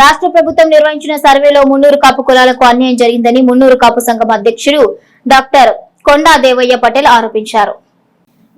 రాష్ట్ర ప్రభుత్వం నిర్వహించిన సర్వేలో మున్నూరు కాపు కులాలకు అన్యాయం జరిగిందని మున్నూరు కాపు సంఘం అధ్యక్షుడు డాక్టర్ కొండా దేవయ్య పటేల్ ఆరోపించారు.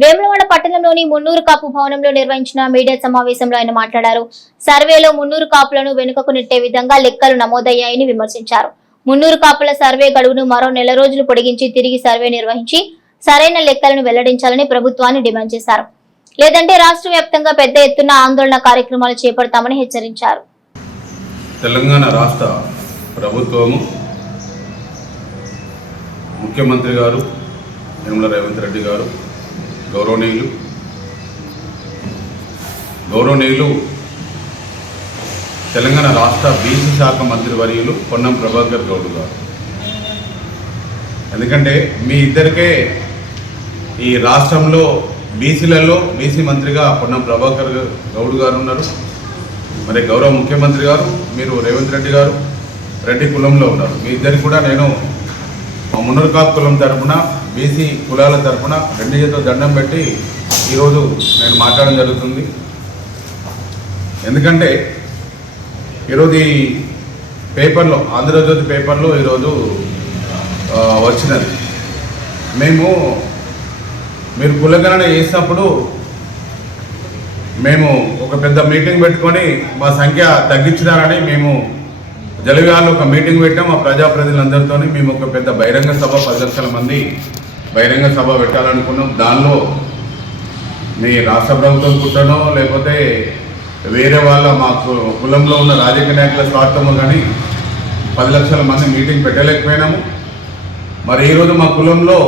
వేములవాడ పట్టణంలోని మున్నూరు కాపు భవనంలో నిర్వహించిన మీడియా సమావేశంలో ఆయన మాట్లాడారు. సర్వేలో మున్నూరు కాపులను వెనుకకు నెట్టే విధంగా లెక్కలు నమోదయ్యాయని విమర్శించారు. మున్నూరు కాపుల సర్వే గడువును మరో నెల రోజులు పొడిగించి తిరిగి సర్వే నిర్వహించి సరైన లెక్కలను వెల్లడించాలని ప్రభుత్వాన్ని డిమాండ్ చేశారు. లేదంటే రాష్ట్ర వ్యాప్తంగా పెద్ద ఎత్తున ఆందోళన కార్యక్రమాలు చేపడతామని హెచ్చరించారు. తెలంగాణ రాష్ట్ర ప్రభుత్వము ముఖ్యమంత్రి గారు యనమల రేవంత్ రెడ్డి గారు గౌరవనీయులు తెలంగాణ రాష్ట్ర బీసీ శాఖ మంత్రి వర్యులు పొన్నం ప్రభాకర్ గౌడ్ గారు. ఎందుకంటే మీ ఇద్దరికే ఈ రాష్ట్రంలో బీసీలలో బీసీ మంత్రిగా పొన్నం ప్రభాకర్ గౌడ్ గారు ఉన్నారు. మరి గౌరవ ముఖ్యమంత్రి గారు మీరు రేవంత్ రెడ్డి గారు రెడ్డి కులంలో ఉన్నారు. మీ ఇద్దరికి కూడా నేను మా మున్నూరు కాపు కులం తరఫున బీసీ కులాల తరఫున రెండు చేతులు దండం పెట్టి ఈరోజు నేను మాట్లాడడం జరుగుతుంది. ఎందుకంటే ఈరోజు ఈ పేపర్లో ఆంధ్రజ్యోతి పేపర్లో ఈరోజు వచ్చినది. మీరు కులగణన చేసినప్పుడు మేము ఒక పెద్ద మీటింగ్ పెట్టుకొని మా సంఖ్య తగ్గించినారని మేము జలవ్యాల్లో ఒక మీటింగ్ పెట్టాం. మా ప్రజాప్రతినిధులందరితో మేము ఒక పెద్ద బహిరంగ సభ 10 లక్షల మంది బహిరంగ సభ పెట్టాలనుకున్నాం. దానిలో మీ రాష్ట్ర ప్రభుత్వం కుట్రనో లేకపోతే వేరే వాళ్ళ మా కులంలో ఉన్న రాజకీయ నాయకుల స్వార్థమో కానీ 10 లక్షల మంది మీటింగ్ పెట్టలేకపోయినాము. మరి ఈరోజు మా కులంలో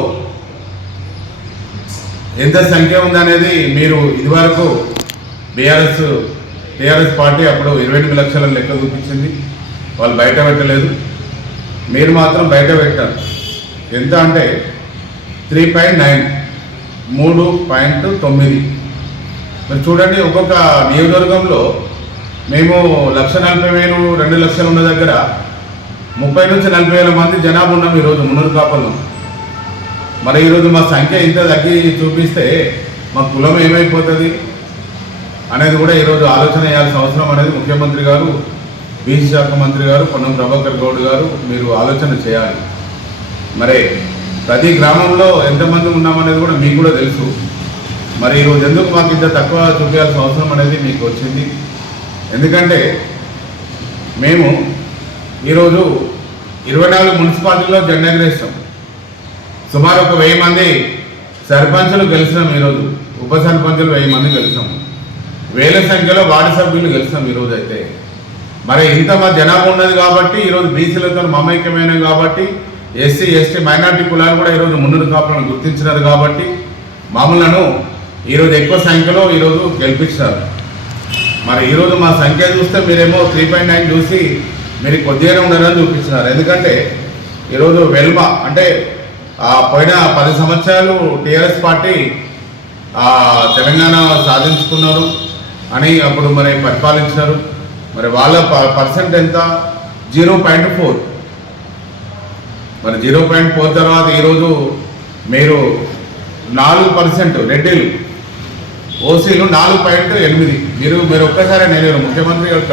ఎంత సంఖ్య ఉందనేది మీరు ఇదివరకు టీఆర్ఎస్ పార్టీ అప్పుడు 28 లక్షల లెక్క చూపించింది. వాళ్ళు బయట పెట్టలేదు, మీరు మాత్రం బయట పెట్టారు. ఎంత అంటే 3.9 3.9. మరి చూడండి, ఒక్కొక్క నియోజకవర్గంలో మేము 1,40,000 2 లక్షలు ఉన్న దగ్గర 30 నుంచి 40,000 మంది జనాభా ఉన్నాం ఈరోజు మున్నూరు కాపుల్లో. మరి ఈరోజు మా సంఖ్య ఇంత తగ్గి చూపిస్తే మా కులం ఏమైపోతుంది అనేది కూడా ఈరోజు ఆలోచన చేయాల్సిన అవసరం అనేది ముఖ్యమంత్రి గారు, బీసీ శాఖ మంత్రి గారు పొన్నం ప్రభాకర్ గౌడ్ గారు మీరు ఆలోచన చేయాలి. మరి ప్రతి గ్రామంలో ఎంతమంది ఉన్నామనేది కూడా మీకు కూడా తెలుసు. మరి ఈరోజు ఎందుకు మాకు ఇంత తక్కువ చూపించాల్సిన అవసరం అనేది మీకు వచ్చింది? ఎందుకంటే మేము ఈరోజు 24 మున్సిపాలిటీలో జెండా ఎగరేస్తాం. సుమారు ఒక 1000 మంది సర్పంచులు గెలిచినాం. ఈరోజు ఉప సర్పంచులు 1000 మంది గెలిచాము. వేల సంఖ్యలో వార్డు సభ్యులు గెలిచాం ఈరోజు. అయితే మరి ఇంత మా జనాభా ఉన్నది కాబట్టి ఈరోజు బీసీలతో మమైక్యమైనాం కాబట్టి ఎస్సీ ఎస్టీ మైనార్టీ కులాలు కూడా ఈరోజు మున్నూరు కాపులను గుర్తించినారు కాబట్టి మామూలను ఈరోజు ఎక్కువ సంఖ్యలో ఈరోజు గెలిపించినారు. మరి ఈరోజు మా సంఖ్య చూస్తే మీరేమో 3.9 చూసి మీరు కొద్దిగానే ఉన్నారని చూపించినారు. ఎందుకంటే ఈరోజు వెల్మ అంటే పోయిన 10 సంవత్సరాలు టీఆర్ఎస్ పార్టీ తెలంగాణ సాధించుకున్నారు అని అప్పుడు మరి పరిపాలించినారు. మరి వాళ్ళ పర్సెంట్ ఎంత? 0.4. మరి 0.4 తర్వాత ఈరోజు మీరు 4% రెడ్డిలు ఓసీలు 4.8. మీరు ఒక్కసారి నేను ముఖ్యమంత్రి గారికి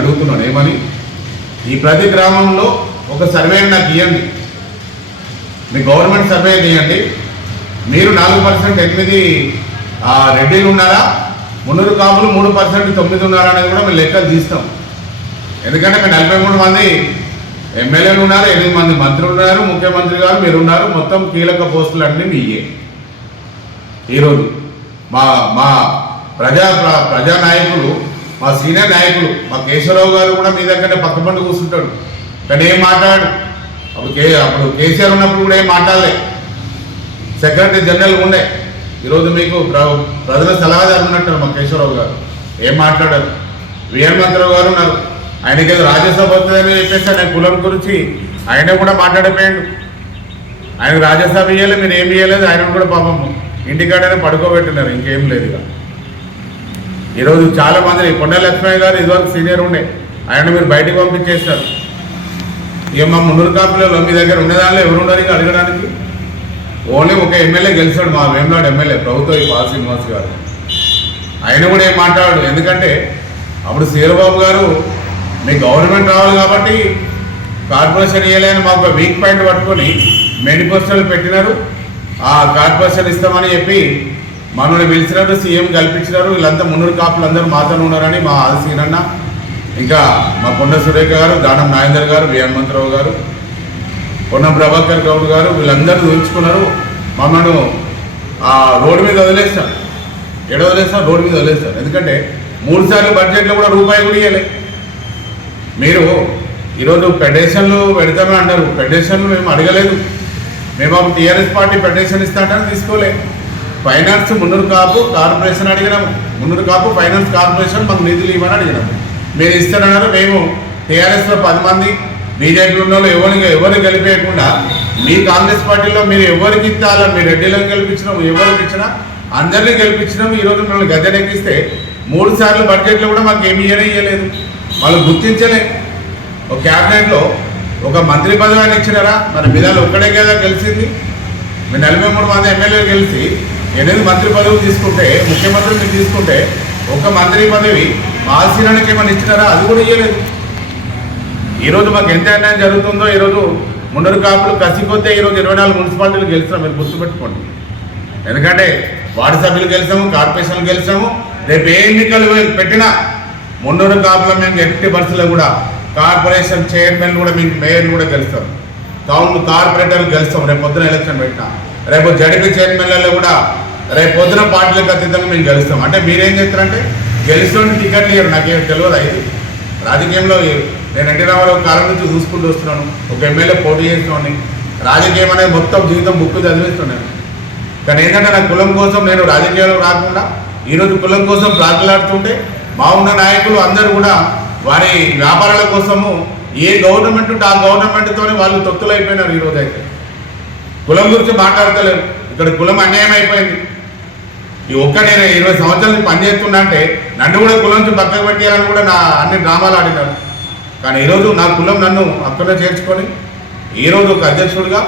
అడుగుతున్నాను, ఏమని ఈ ప్రతి గ్రామంలో ఒక సర్వే నాకు ఇవ్వండి, మీ గవర్నమెంట్ సర్వే ఇవ్వండి. మీరు 4% 8 రెడ్డిలు ఉన్నారా, మున్నూరు కాపులు 3% 9 ఉన్నారా అనేది కూడా మేము లెక్కలు తీస్తాం. ఎందుకంటే మీరు 43 మంది ఎమ్మెల్యేలు ఉన్నారు, 8 మంది మంత్రులు ఉన్నారు, ముఖ్యమంత్రి గారు మీరు ఉన్నారు. మొత్తం కీలక పోస్టులు అన్నీ మీయే. ఈరోజు మా ప్రజా నాయకులు, మా సీనియర్ నాయకులు, మా కేశవరావు గారు కూడా మీ దగ్గర పక్కపండు కూర్చుంటాడు. కానీ ఏం మాట్లాడు, అప్పుడు కేసీఆర్ ఉన్నప్పుడు కూడా ఏం మాట్లాడలే. సెక్రటరీ జనరల్ ఉండే. ఈరోజు మీకు ప్రజల సలహాదారు ఉన్నట్టు మా కేశవరావు గారు ఏం మాట్లాడారు. విఎన్ మంత్రావు గారు ఉన్నారు, ఆయనకి ఏదో రాజ్యసభ వస్తుందని చెప్పేసి ఆయన కులం గురించి ఆయన కూడా మాట్లాడిపోయాడు. ఆయన రాజ్యసభ ఇవ్వలేదు, మీరు ఏమి ఇవ్వలేదు. ఆయన కూడా పాపం ఇంటికాడనే పడుకోబెట్టినారు, ఇంకేం లేదు. ఇక ఈరోజు చాలామంది కొండ లక్ష్మయ్య గారు ఇదివరకు సీనియర్ ఉండే, ఆయన మీరు బయటకు పంపించేస్తారు. ఇక మా మున్నూరు కాపులలో మీ దగ్గర ఉండేదానిలో ఎవరున్నారు ఇక అడగడానికి? ఓన్లీ ఒక ఎమ్మెల్యే గెలిచాడు, మా వేములవాడ ఎమ్మెల్యే ప్రభుత్వ పాల్ శ్రీనివాస్ గారు. ఆయన కూడా ఏం మాట్లాడాడు. ఎందుకంటే అప్పుడు శ్రీబాబు గారు మీ గవర్నమెంట్ రావాలి కాబట్టి కార్పొరేషన్ ఇవ్వలేని మాకు వీక్ పాయింట్ పట్టుకొని మేనిఫెస్టోలు పెట్టినారు. ఆ కార్పొరేషన్ ఇస్తామని చెప్పి మనల్ని పిలిచినారు, సీఎం కల్పించినారు. వీళ్ళంతా మున్నూరు కాపులు అందరూ మాతోనే ఉన్నారని మా ఆదిశీనన్న, ఇంకా మా కొండ సురేఖ గారు, దానం నాగేందర్ గారు, వి హనుమంతరావు గారు, పొన్నం ప్రభాకర్ గౌడ్ గారు వీళ్ళందరూ దోచుకున్నారు. మమ్మల్ని రోడ్డు మీద వదిలేస్తారు. వదిలేస్తారు? రోడ్డు మీద వదిలేస్తారు. ఎందుకంటే 3 సార్లు బడ్జెట్లో కూడా రూపాయి కూడా ఇవ్వలే. మీరు ఈరోజు ఫెడరేషన్లు పెడతామని అంటారు. ఫెడరేషన్లు మేము అడగలేదు. మేము ఒక టీఆర్ఎస్ పార్టీ ఫెడరేషన్ ఇస్తా అంటారు, తీసుకోలే. Finance Munnuru Kapu corporation అడిగినాము. Munnuru Kapu finance corporation మాకు నిధులు ఇవ్వని అడిగినాము. మీరు ఇస్తారన్నారు. మేము టీఆర్ఎస్లో 10 మంది, బీజేపీ ఉన్న వాళ్ళు ఎవరిని గెలిపేయకుండా మీ కాంగ్రెస్ పార్టీలో మీరు ఎవరికి ఇస్తారా, మీరు రెడ్డిలను గెలిపించినాము, ఎవరికి ఇచ్చినా అందరినీ గెలిపించినాము. ఈరోజు మిమ్మల్ని గద్దెనెక్కిస్తే 3 సార్లు బడ్జెట్లో కూడా మాకు ఏమి ఇవ్వలేదు. వాళ్ళు గుర్తించలే. ఒక క్యాబినెట్లో ఒక మంత్రి పదవిని ఇచ్చినారా? మరి మీదాలు ఒక్కడే కదా గెలిచింది. మీరు 43 మంది ఎమ్మెల్యేలు గెలిచి 8 మంత్రి పదవులు తీసుకుంటే, ముఖ్యమంత్రి మీరు తీసుకుంటే ఒక మంత్రి పదవి ఆశీనానికి ఏమైనా ఇచ్చినారా? అది కూడా ఇవ్వలేదు. ఈరోజు మాకు ఎంత అన్యాయం జరుగుతుందో. ఈరోజు మున్నూరు కాపులు కసికొద్దే ఈరోజు 24 మున్సిపాలిటీలు గెలిచాం. మీరు గుర్తుపెట్టుకోండి. ఎందుకంటే వార్డు సభ్యులు గెలిచాము, కార్పొరేషన్లు గెలిచాము. రేపు ఏ ఎన్నికలు పెట్టినా మున్నూరు కాపులో మేము ఎట్టి పరిస్థితుల్లో కూడా కార్పొరేషన్ చైర్మన్ కూడా మీకు మేయర్ కూడా గెలుస్తాం, టౌన్ కార్పొరేటర్లు గెలుస్తాం. రేపు పొద్దున ఎలక్షన్ పెట్టినా, రేపు జడిపి చైర్మన్లలో కూడా రేపు పొద్దున పార్టీలకు అతీతంగా మేము గెలుస్తాం. అంటే మీరేం చేస్తారంటే గెలుస్తుంటే టికెట్లు ఇవ్వరు. నాకేం తెలియదు. ఇది రాజకీయంలో నేను ఎన్టీ రామారావు కాలం నుంచి చూసుకుంటూ వస్తున్నాను. ఒక ఎమ్మెల్యే పోటీ చేస్తున్నాను. రాజకీయం అనేది మొత్తం జీవితం బుక్ చదివిస్తున్నాను. కానీ ఏంటంటే నా కులం కోసం నేను రాజకీయాలు రాకుండా ఈరోజు కులం కోసం ప్రార్థలాడుతుంటే మా ఉన్న నాయకులు అందరూ కూడా వారి వ్యాపారాల కోసము ఏ గవర్నమెంట్ ఉంటే ఆ గవర్నమెంట్తోనే వాళ్ళు తొత్తులు అయిపోయినారు. ఈరోజు అయితే కులం గురించి మాట్లాడతలేరు. ఇక్కడ కులం అన్యాయం అయిపోయింది. ఈ నేను 20 సంవత్సరాలు పనిచేస్తున్నా అంటే నన్ను కూడా కులం నుంచి పక్కకు పెట్టేయాలని కూడా నా అన్ని డ్రామాలు ఆడినారు. కానీ ఈరోజు నా కులం నన్ను అక్కడ చేర్చుకొని ఈరోజు ఒక అధ్యక్షుడిగా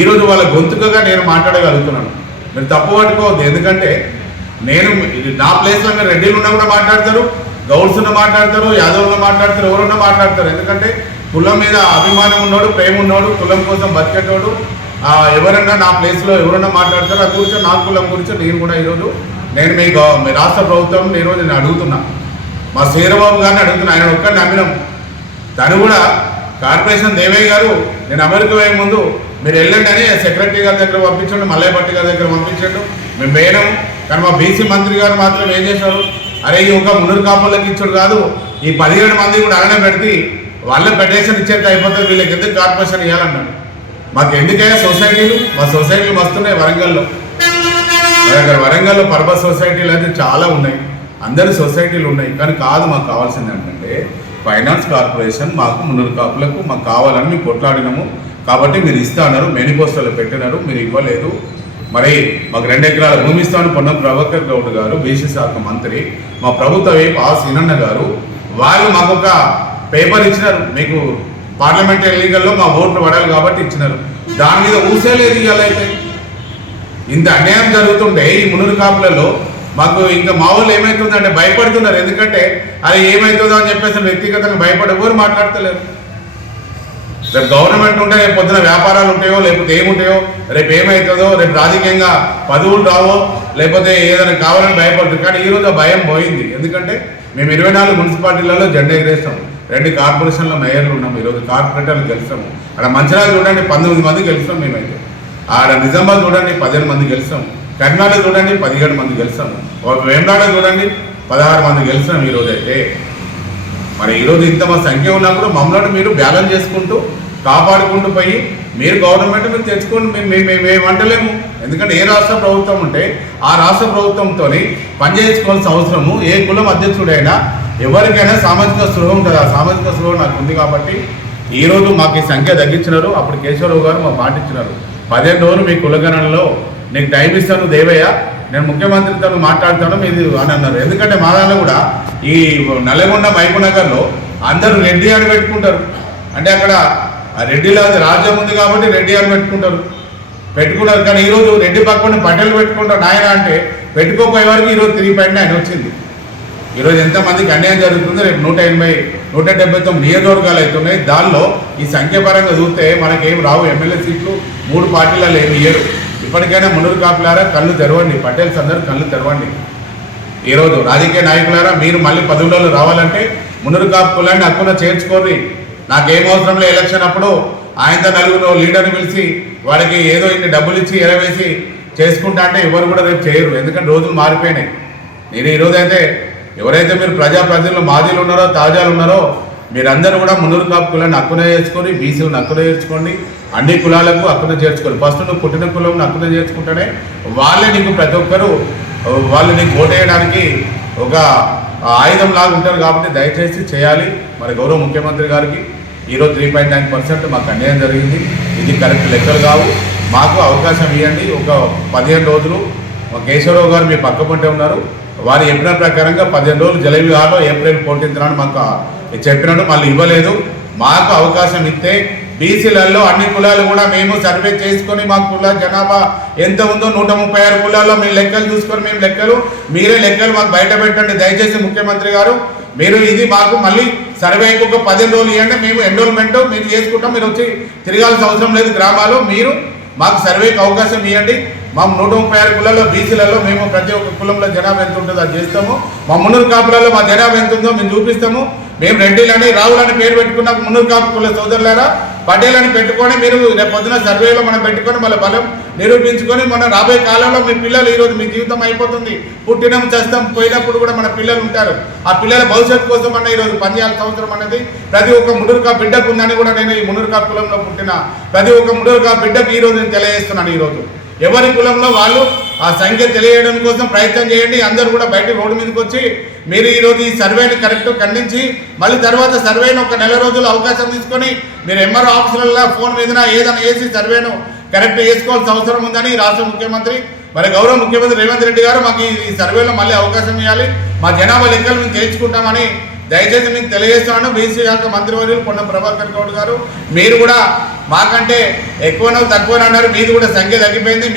ఈరోజు వాళ్ళ గొంతుకగా నేను మాట్లాడగలుగుతున్నాను. మీరు తప్పు పట్టుకోవద్దు. ఎందుకంటే నేను నా ప్లేస్లో మీరు రెడ్డిలు ఉన్నా కూడా మాట్లాడతారు, గౌడ్స్ ఉన్న మాట్లాడతారు, యాదవులు మాట్లాడతారు, ఎవరున్నా మాట్లాడతారు. ఎందుకంటే కులం మీద అభిమానం ఉన్నోడు, ప్రేమ ఉన్నోడు, కులం కోసం బతికేటోడు ఎవరన్నా నా ప్లేస్లో ఎవరన్నా మాట్లాడతారు. అది గురించి నా కులం గురించి నేను కూడా ఈరోజు నేను మీ రాష్ట్ర ప్రభుత్వం ఈరోజు నేను అడుగుతున్నా. మా శ్రీరాబాబు గారిని అడుగుతున్నా. ఆయన ఒక్కరిని నమ్మినాం. తను కూడా కార్పొరేషన్ దేవయ్య గారు నేను అమెరికా పోయే ముందు మీరు వెళ్ళండి అని సెక్రటరీ గారి దగ్గర పంపించండు, మల్లయ్యపట్టి గారి దగ్గర పంపించండు. మేము వేయడము. కానీ మా బీసీ మంత్రి గారు మాత్రం ఏం చేశారు? అరే ఈ ఒక మున్నూరు కాపులకి ఇచ్చాడు కాదు, ఈ 17 మంది కూడా అలానే పెడితే వాళ్ళ ఫెడరేషన్ ఇచ్చేది అయిపోతుంది, వీళ్ళకి ఎందుకు కార్పొరేషన్ ఇవ్వాలన్నాడు. మాకు ఎందుకైనా సొసైటీలు, మా సొసైటీలు వస్తున్నాయి వరంగల్లో. వరంగల్లో పర్పస్ సొసైటీలు అయితే చాలా ఉన్నాయి, అందరి సొసైటీలు ఉన్నాయి. కానీ కాదు, మాకు కావాల్సింది ఏంటంటే ఫైనాన్స్ కార్పొరేషన్ మాకు మున్నూరు కాపులకు మాకు కావాలని మేము కొట్లాడినాము. కాబట్టి మీరు ఇస్తా అన్నారు, మేనిఫెస్టోలో పెట్టినారు, మీరు ఇవ్వలేదు. మరి మాకు 2 ఎకరాల భూమి ఇస్తామని పొన్నం ప్రభాకర్ గౌడ్ గారు బీసీ శాఖ మంత్రి, మా ప్రభుత్వ వైపు సీనన్న గారు వాళ్ళు మాకు ఒక పేపర్ ఇచ్చినారు. మీకు పార్లమెంట్ ఎన్నికల్లో మా ఓట్లు పడాలి కాబట్టి ఇచ్చినారు. దాని మీద ఊసేలేదు. ఇవాళైతే ఇంత అన్యాయం జరుగుతుంటే ఈ మున్నూరు కాపులలో మాకు ఇంకా మా వాళ్ళు ఏమవుతుందంటే భయపడుతున్నారు. ఎందుకంటే అది ఏమవుతుందో అని చెప్పేసి వ్యక్తిగతంగా భయపడి ఎవరు మాట్లాడతలేరు. రేపు గవర్నమెంట్ ఉంటే రేపు పొద్దున వ్యాపారాలు ఉంటాయో లేకపోతే ఏముంటాయో, రేపు ఏమవుతుందో, రేపు రాజకీయంగా పదవులు రావో, లేకపోతే ఏదైనా కావాలని భయపడుతుంది. కానీ ఈరోజు ఆ భయం పోయింది. ఎందుకంటే మేము 24 మున్సిపాలిటీలలో జెండా ఎగరేస్తాము, 2 కార్పొరేషన్ల మేయర్లు ఉన్నాము, ఈరోజు కార్పొరేటర్లు గెలుస్తాము. అక్కడ మంచిర్యాల చూడండి 19 మంది గెలుస్తాం మేమైతే, ఆడ నిజామాబాద్ చూడండి 15 మంది గెలుస్తాము, కర్ణాటక చూడండి 17 మంది గెలుస్తాము, వేమనాడ చూడండి 16 మంది గెలుస్తాం ఈరోజు అయితే. మరి ఈరోజు ఇంత మా సంఖ్య ఉన్నప్పుడు మమ్మల్ని మీరు బ్యాలెన్స్ చేసుకుంటూ కాపాడుకుంటూ పోయి మీరు గవర్నమెంట్ మీరు తెచ్చుకోండి, మేము అంటలేము. ఎందుకంటే ఏ రాష్ట్ర ప్రభుత్వం ఉంటే ఆ రాష్ట్ర ప్రభుత్వంతో పనిచేసుకోవాల్సిన అవసరము ఏ కులం అధ్యక్షుడైనా ఎవరికైనా సామాజిక స్పృహ ఉంటుంది. ఆ సామాజిక స్పృహ నాకు ఉంది కాబట్టి ఈరోజు మాకు ఈ సంఖ్య తగ్గించినారు. అప్పుడు కేశవరావు గారు మాకు మాట ఇచ్చినారు, 15 రోజులు మీ కులగణనలో నీకు టైం ఇస్తాను దేవయ్య, నేను ముఖ్యమంత్రితో మాట్లాడతాను మీది అని అన్నారు. ఎందుకంటే మా దాంట్లో కూడా ఈ నల్లగొండ మహబూబ్నగర్లో అందరూ రెడ్డి అని పెట్టుకుంటారు. అంటే అక్కడ రెడ్డిలో రాజ్యం ఉంది కాబట్టి రెడ్డి అని పెట్టుకుంటారు. కానీ ఈరోజు రెడ్డి పక్కన పటేల్ పెట్టుకుంటారు నాయన అంటే పెట్టుకోపోయే వరకు ఈరోజు 3.9 వచ్చింది. ఈరోజు ఎంతమందికి అన్యాయం జరుగుతుందో రేపు 179 నియోజకవర్గాలు అవుతున్నాయి. దానిలో ఈ సంఖ్యాపరంగా చూస్తే మనకేం రావు. ఎమ్మెల్యే సీట్లు 3 పార్టీలలో ఏమి ఇయ్యరు. ఇప్పటికైనా మున్నూరు కాపులారా కళ్ళు తెరవండి, పటేల్స్ అందరూ కళ్ళు తెరవండి. ఈరోజు రాజకీయ నాయకులారా మీరు మళ్ళీ 10 రావాలంటే మున్నూరు కాపు కులాన్ని హక్కున చేర్చుకోండి. నాకేం అవసరంలో ఎలక్షన్ అప్పుడు ఆయనతో నలుగురు లీడర్ని పిలిచి వాడికి ఏదో ఇన్ని డబ్బులు ఇచ్చి ఎరవేసి చేసుకుంటా అంటే ఎవరు కూడా రేపు చేయరు. ఎందుకంటే రోజులు మారిపోయినాయి. నేను ఈరోజు అయితే ఎవరైతే మీరు ప్రజాప్రతినిధులు మాజీలు ఉన్నారో తాజాలు ఉన్నారో మీరందరూ కూడా మున్నూరు కాపు కులాన్ని హక్కున చేర్చుకొని బీసీలను హక్కున చేర్చుకోండి. అన్ని కులాలకు హక్కున చేర్చుకోండి. ఫస్ట్ నువ్వు పుట్టిన కులం హక్కున చేర్చుకుంటేనే వాళ్ళే నీకు ప్రతి ఒక్కరు వాళ్ళు నీకు ఓటేయడానికి ఒక ఆయుధం లాగా ఉంటారు. కాబట్టి దయచేసి చేయాలి. మరి గౌరవ ముఖ్యమంత్రి గారికి ఈరోజు 3.9% మాకు అన్యాయం జరిగింది. ఇది కరెక్ట్ లెక్కలు కావు. మాకు అవకాశం ఇవ్వండి. ఒక 15 రోజులు మా కేశవరావు గారు మీ పక్క పంటే ఉన్నారు. వారు చెప్పిన ప్రకారంగా 15 రోజులు జలవిహార్లో ఏప్రిల్ 14న మాకు చెప్పినట్టు మళ్ళీ ఇవ్వలేదు. మాకు అవకాశం ఇస్తే బీసీలలో అన్ని కులాలు కూడా మేము సర్వే చేసుకొని మా కుల జనాభా ఎంత ఉందో 136 కులాల్లో మేము లెక్కలు చూసుకొని మేము లెక్కలు మీరే లెక్కలు మాకు బయట పెట్టండి. దయచేసి ముఖ్యమంత్రి గారు మీరు ఇది మాకు మళ్ళీ సర్వేకి ఒక 15 రోజులు ఇవ్వండి. మేము ఎన్రోల్మెంట్ మీరు చేసుకుంటాం. మీరు వచ్చి తిరగాల్సిన అవసరం లేదు. గ్రామాలు మీరు మాకు సర్వేకి అవకాశం ఇవ్వండి. మా 136 కులాల్లో బీసీలలో మేము ప్రతి ఒక్క కులంలో జనాభా ఎంత ఉంటుందో అది చేస్తాము. మా మున్నూరు కాపులలో మా జనాభా ఎంత ఉందో మేము చూపిస్తాము. మేము రెడ్డిలని రావులని పేరు పెట్టుకున్న మున్నూరు కాపు కుల సోదరులారా పటేల్ అని పెట్టుకొని మీరు రేపు పొద్దున సర్వేలో మనం పెట్టుకొని మళ్ళీ బలం నిరూపించుకొని మన రాబోయే కాలంలో మీ పిల్లలు ఈరోజు మీ జీవితం అయిపోతుంది. పుట్టినం చేస్తాం పోయినప్పుడు కూడా మన పిల్లలు ఉంటారు. ఆ పిల్లల భవిష్యత్తు కోసం అన్న ఈరోజు పనిచేయాల్సిన అవసరం అనేది ప్రతి ఒక్క మున్నూరు కాపు బిడ్డకు ఉందని కూడా నేను ఈ మున్నూరు కాపు కులంలో పుట్టిన ప్రతి ఒక్క మున్నూరు కాపు బిడ్డకు ఈరోజు నేను తెలియజేస్తున్నాను. ఈరోజు ఎవరి కులంలో వాళ్ళు ఆ సంఖ్య తెలియడం కోసం ప్రయత్నం చేయండి. అందరూ కూడా బయట రోడ్డు మీదకి వచ్చి మీరు ఈరోజు ఈ సర్వేని కరెక్ట్ ఖండించి మళ్ళీ తర్వాత సర్వేను ఒక నెల రోజులు అవకాశం తీసుకొని మీరు ఎంఆర్ఓ ఆఫీసులలో ఫోన్ మీద ఏదైనా వేసి సర్వేను కరెక్ట్ చేసుకోవాల్సిన అవసరం ఉందని రాష్ట్ర ముఖ్యమంత్రి మరి గౌరవ ముఖ్యమంత్రి రేవంత్ రెడ్డి గారు మాకు ఈ సర్వేలో మళ్ళీ అవకాశం ఇవ్వాలి. మా జనాభా లెక్కలు మేము తేల్చుకుంటామని దయచేసి మీకు తెలియజేస్తున్నాను. బీసీ శాఖ మంత్రివర్యులు పొన్నం ప్రభాకర్ గౌడ్ గారు మీరు కూడా మాకంటే ఎక్కువనో తక్కువనో అన్నారు. మీది కూడా సంఖ్య తగ్గిపోయింది.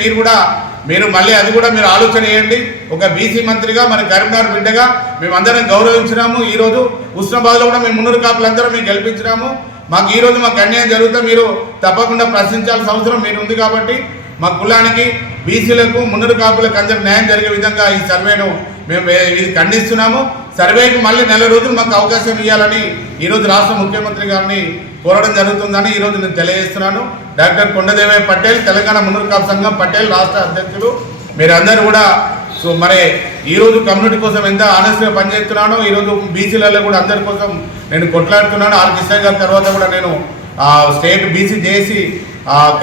మీరు మళ్ళీ అది కూడా మీరు ఆలోచన చేయండి. ఒక బీసీ మంత్రిగా మన కరీంనగర్ బిడ్డగా మేమందరం గౌరవించినాము. ఈరోజు హుస్నాబాద్లో కూడా మేము మున్నూరు కాపులందరూ మేము గెలిపించినాము. మాకు ఈరోజు మాకు అన్యాయం జరుగుతా మీరు తప్పకుండా ప్రశ్నించాల్సిన అవసరం మీరు ఉంది. కాబట్టి మా కులానికి బీసీలకు మున్నూరు కాపులకు అందరికి న్యాయం జరిగే విధంగా ఈ సర్వేను మేము ఇది ఖండిస్తున్నాము. సర్వేకి మళ్ళీ నెల రోజులు మాకు అవకాశం ఇవ్వాలని ఈరోజు రాష్ట్ర ముఖ్యమంత్రి గారిని కోరడం జరుగుతుందని ఈరోజు నేను తెలియజేస్తున్నాను. డాక్టర్ కొండదేవయ్య పటేల్ తెలంగాణ మున్నూరు కాపు సంఘం పటేల్ రాష్ట్ర అధ్యక్షులు మీరందరూ కూడా మరి ఈరోజు కమ్యూనిటీ కోసం ఎంత ఆనెస్ట్గా పనిచేస్తున్నానో ఈరోజు బీసీలలో కూడా అందరి కోసం నేను కొట్లాడుతున్నాను. ఆర్ కృష్ణ గారి తర్వాత కూడా నేను స్టేట్ బీసీ చేసి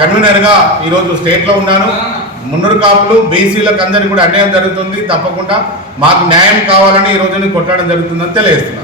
కన్వీనర్గా ఈరోజు స్టేట్లో ఉన్నాను. మున్నూరు కాపులు బీసీలకు అందరికీ కూడా అన్యాయం జరుగుతుంది. తప్పకుండా మాకు న్యాయం కావాలని ఈరోజు కొట్టడం జరుగుతుందని తెలియజేస్తున్నాను.